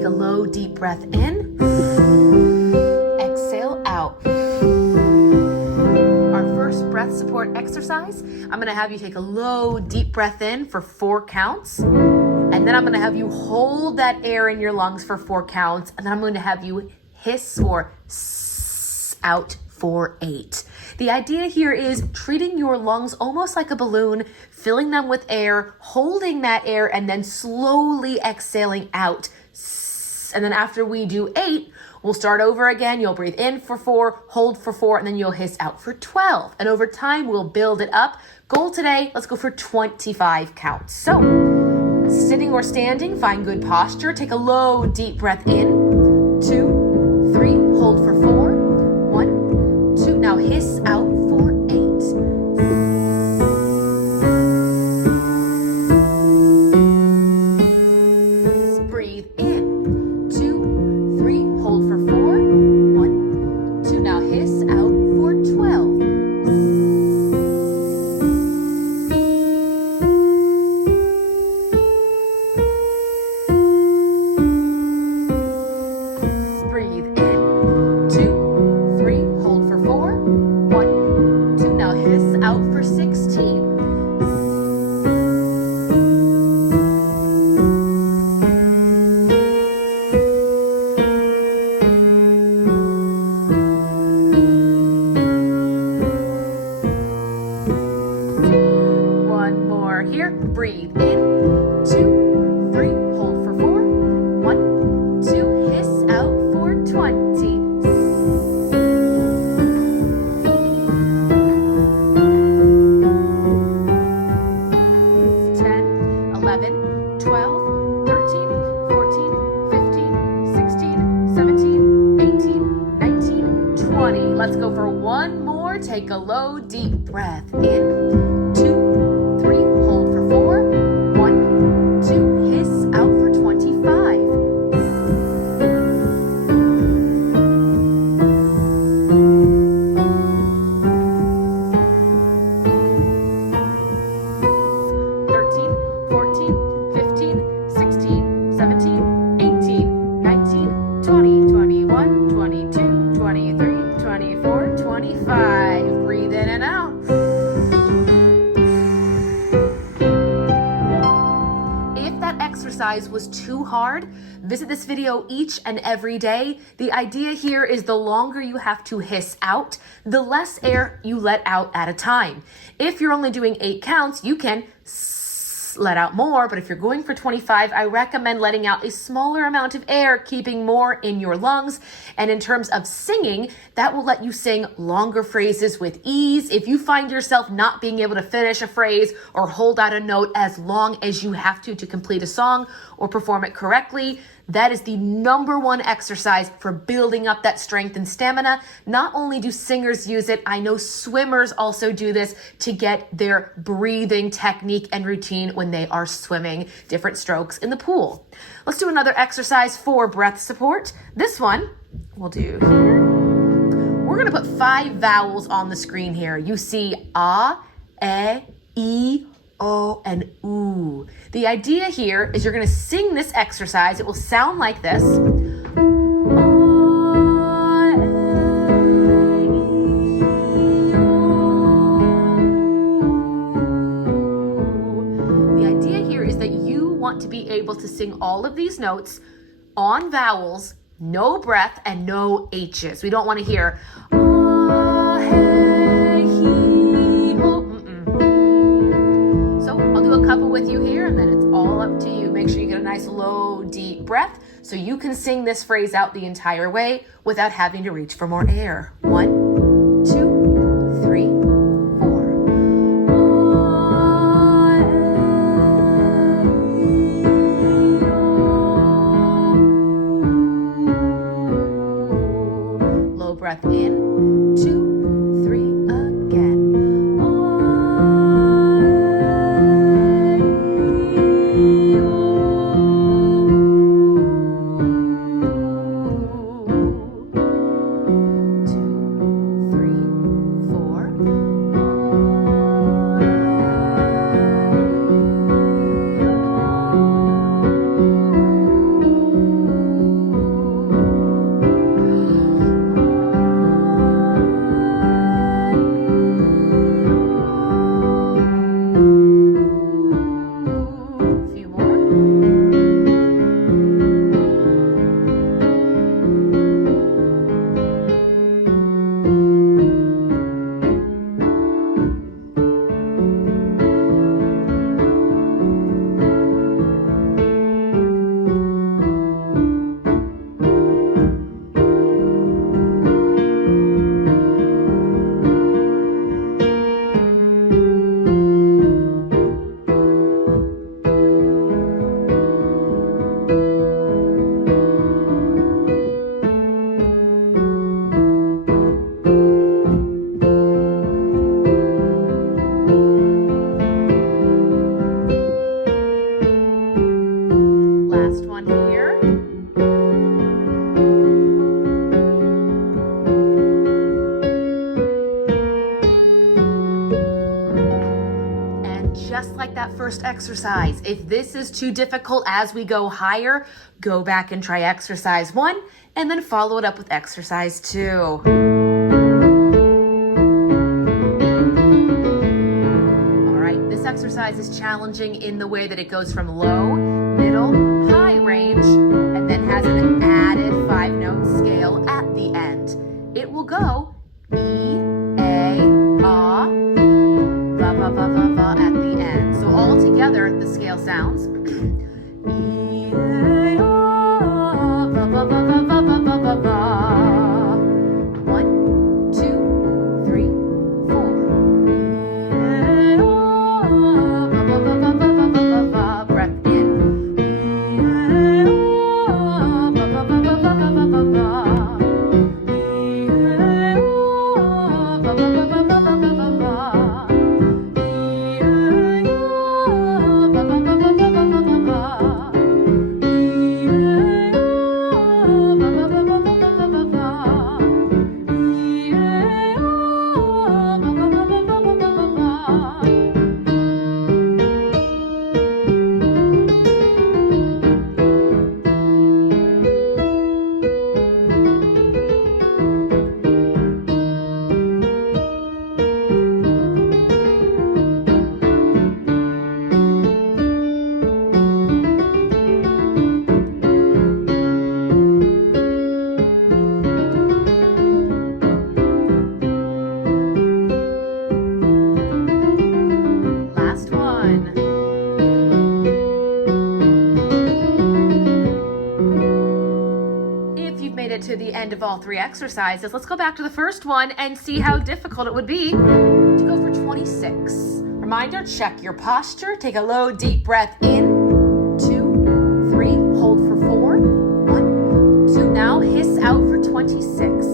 take a low, deep breath in. Exhale out. Our first breath support exercise, I'm gonna have you take a low, deep breath in for 4 counts. And then I'm gonna have you hold that air in your lungs for 4 counts. And then I'm going to have you hiss or sss out for 8. The idea here is treating your lungs almost like a balloon, filling them with air, holding that air, and then slowly exhaling out. And then after we do 8, we'll start over again. You'll breathe in for 4, hold for 4, and then you'll hiss out for 12. And over time, we'll build it up. Goal today, let's go for 25 counts. So, sitting or standing, find good posture. Take a low, deep breath in. 2, 3, hold for 4. 1, 2, now hiss out for 8. Breathe in. 2, 3, hold for 4. 1, 2, now hiss out for 12. Breathe in. 2, 3, hold for 4. 1, 2, now hiss out for 16. One more here. Breathe in. 2, 3, hold for 4. 1, 2, hiss out for 20. 10, 11, 12, 13, 14, 15, 16, 17, 18, 19, 20. Let's go for one more. Take a low, deep breath in. 2, 3, hold for 4. 1, 2, hiss out for 25. Breathe in and out. If that exercise was too hard, visit this video each and every day. The idea here is the longer you have to hiss out, the less air you let out at a time. If you're only doing 8 counts, you can let out more, but if you're going for 25, I recommend letting out a smaller amount of air, keeping more in your lungs. And in terms of singing, that will let you sing longer phrases with ease. If you find yourself not being able to finish a phrase or hold out a note as long as you have to complete a song or perform it correctly, that is the #1 exercise for building up that strength and stamina. Not only do singers use it, I know swimmers also do this to get their breathing technique and routine when they are swimming different strokes in the pool. Let's do another exercise for breath support. This one we'll do here. We're gonna put 5 vowels on the screen here. You see ah, eh, e, O, and oo. The idea here is you're gonna sing this exercise. It will sound like this. The idea here is that you want to be able to sing all of these notes on vowels, no breath and no H's. We don't wanna hear a couple with you here, and then it's all up to you. Make sure you get a nice low, deep breath so you can sing this phrase out the entire way without having to reach for more air. 1, 2, 3, 4. Low breath in. 2, 3, again. Last one here. And just like that first exercise, if this is too difficult as we go higher, go back and try exercise 1 and then follow it up with exercise 2. Exercise is challenging in the way that it goes from low, middle, high range, and then has an added 5-note scale at the end. It will go E, A, A, va, va, va, va, va at the end. So all together, the scale sounds E, A, A, va, va, va, va, va, va, va, va, va. 1, 2, 3, 4. Breath in. To the end of all 3 exercises, let's go back to the first one and see how difficult it would be to go for 26. Reminder, check your posture. Take a low, deep breath in. 2, 3, hold for 4. 1, 2, now hiss out for 26.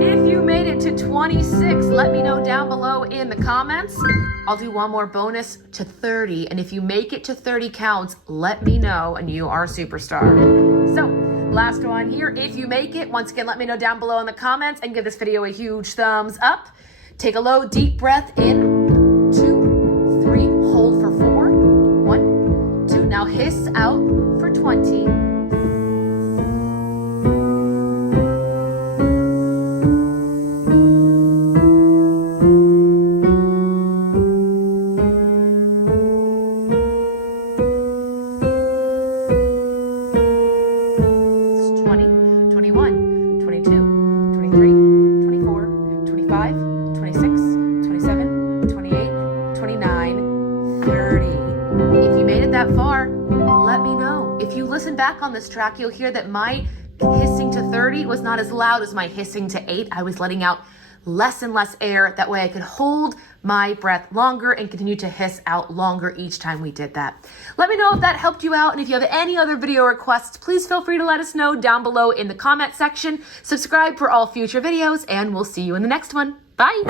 If you made it to 26, let me know down below in the comments. I'll do one more bonus to 30, and if you make it to 30 counts, let me know and you are a superstar. So, last one here. If you make it, once again, let me know down below in the comments and give this video a huge thumbs up. Take a low, deep breath in. 2, 3, hold for 4. 1, 2, now hiss out for 20. That far, let me know. If you listen back on this track, you'll hear that my hissing to 30 was not as loud as my hissing to 8. I was letting out less and less air. That way I could hold my breath longer and continue to hiss out longer each time we did that. Let me know if that helped you out, and if you have any other video requests, please feel free to let us know down below in the comment section. Subscribe for all future videos, and we'll see you in the next one. Bye!